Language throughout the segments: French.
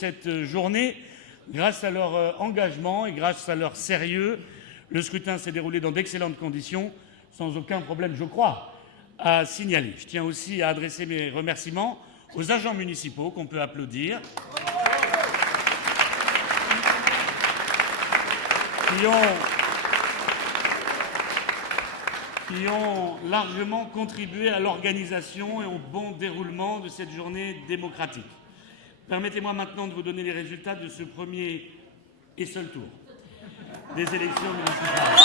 Cette journée, grâce à leur engagement et grâce à leur sérieux, le scrutin s'est déroulé dans d'excellentes conditions, sans aucun problème, je crois, à signaler. Je tiens aussi à adresser mes remerciements aux agents municipaux qu'on peut applaudir, qui ont largement contribué à l'organisation et au bon déroulement de cette journée démocratique. Permettez-moi maintenant de vous donner les résultats de ce premier et seul tour des élections municipales.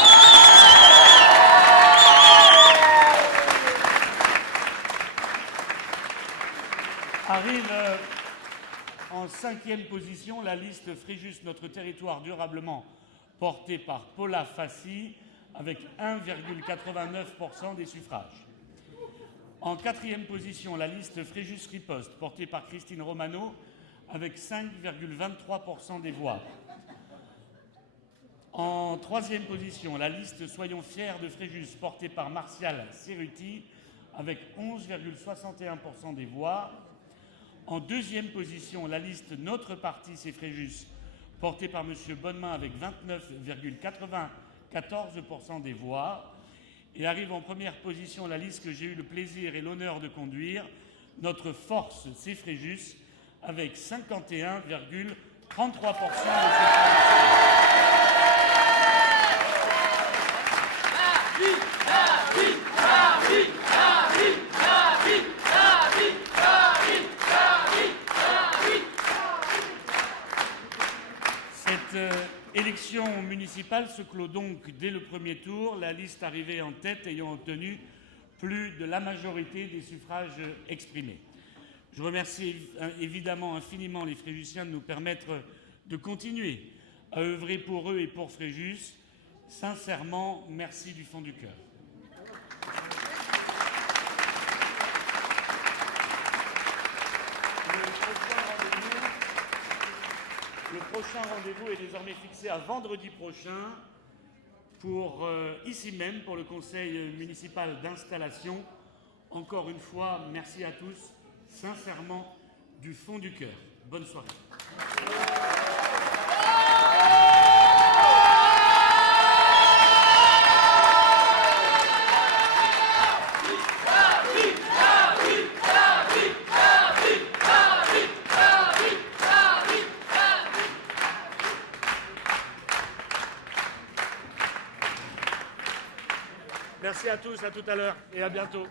Arrive en 5e position la liste Fréjus Notre Territoire Durablement, portée par Paula Fassi, avec 1,89% des suffrages. En 4e position, la liste Fréjus Riposte, portée par Christine Romano, avec 5,23% des voix. En 3e position, la liste Soyons fiers de Fréjus, portée par Martial Cerruti, avec 11,61% des voix. En 2e position, la liste Notre Parti c'est Fréjus, portée par M. Bonnemain, avec 29,94% des voix. Et arrive en première position la liste que j'ai eu le plaisir et l'honneur de conduire, Notre Force c'est Fréjus, avec 51,33% de Cette élection municipale se clôt donc dès le premier tour, la liste arrivée en tête ayant obtenu plus de la majorité des suffrages exprimés. Je remercie évidemment infiniment les Fréjusiens de nous permettre de continuer à œuvrer pour eux et pour Fréjus. Sincèrement, merci du fond du cœur. Le prochain rendez-vous est désormais fixé à vendredi prochain, ici même, pour le conseil municipal d'installation. Encore une fois, merci à tous. Sincèrement, du fond du cœur. Bonne soirée. Merci à tous, à tout à l'heure et à bientôt.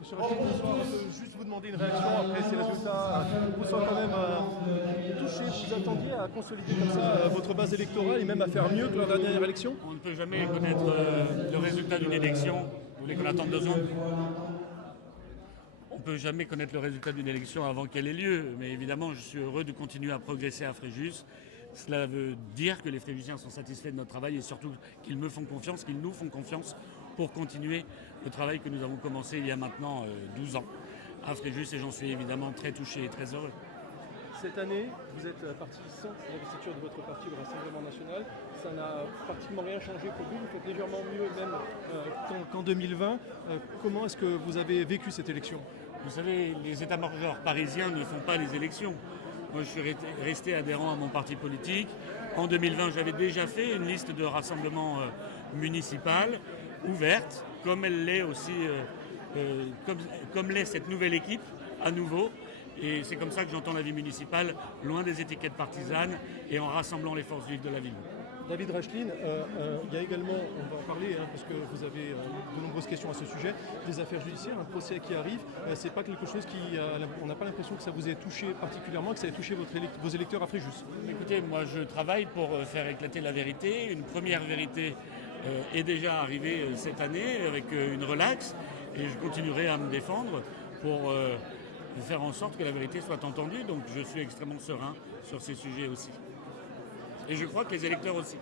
Monsieur Rachid, bonsoir. Je peux juste vous demander une réaction après ces résultats. Vous sont quand même touché. Vous attendiez à consolider comme ça votre base électorale et même à faire mieux que lors de la dernière élection? On ne peut jamais connaître le résultat d'une élection. Vous voulez qu'on attende 2 ans? On ne peut jamais connaître le résultat d'une élection avant qu'elle ait lieu. Mais évidemment, je suis heureux de continuer à progresser à Fréjus. Cela veut dire que les Fréjusiens sont satisfaits de notre travail et surtout qu'ils me font confiance, qu'ils nous font confiance pour continuer le travail que nous avons commencé il y a maintenant 12 ans à Fréjus, et j'en suis évidemment très touché et très heureux. Cette année, vous êtes parti sans l'investiture de votre parti, le Rassemblement national. Ça n'a pratiquement rien changé pour vous. Vous faites légèrement mieux même qu'en 2020. Comment est-ce que vous avez vécu cette élection? Vous savez, les états-majors parisiens ne font pas les élections. Moi, je suis resté adhérent à mon parti politique. En 2020, j'avais déjà fait une liste de rassemblement municipal ouverte, comme elle l'est aussi, comme l'est cette nouvelle équipe, à nouveau. Et c'est comme ça que j'entends la vie municipale, loin des étiquettes partisanes et en rassemblant les forces vives de la ville. David Rachlin, il y a également, on va en parler parce que vous avez de nombreuses questions à ce sujet, des affaires judiciaires, un procès qui arrive. C'est pas quelque chose on n'a pas l'impression que ça vous ait touché particulièrement, que ça ait touché vos électeurs à Fréjus. Écoutez, moi je travaille pour faire éclater la vérité. Une première vérité est déjà arrivée cette année avec une relaxe, et je continuerai à me défendre pour faire en sorte que la vérité soit entendue. Donc je suis extrêmement serein sur ces sujets aussi. Et je crois que les électeurs aussi.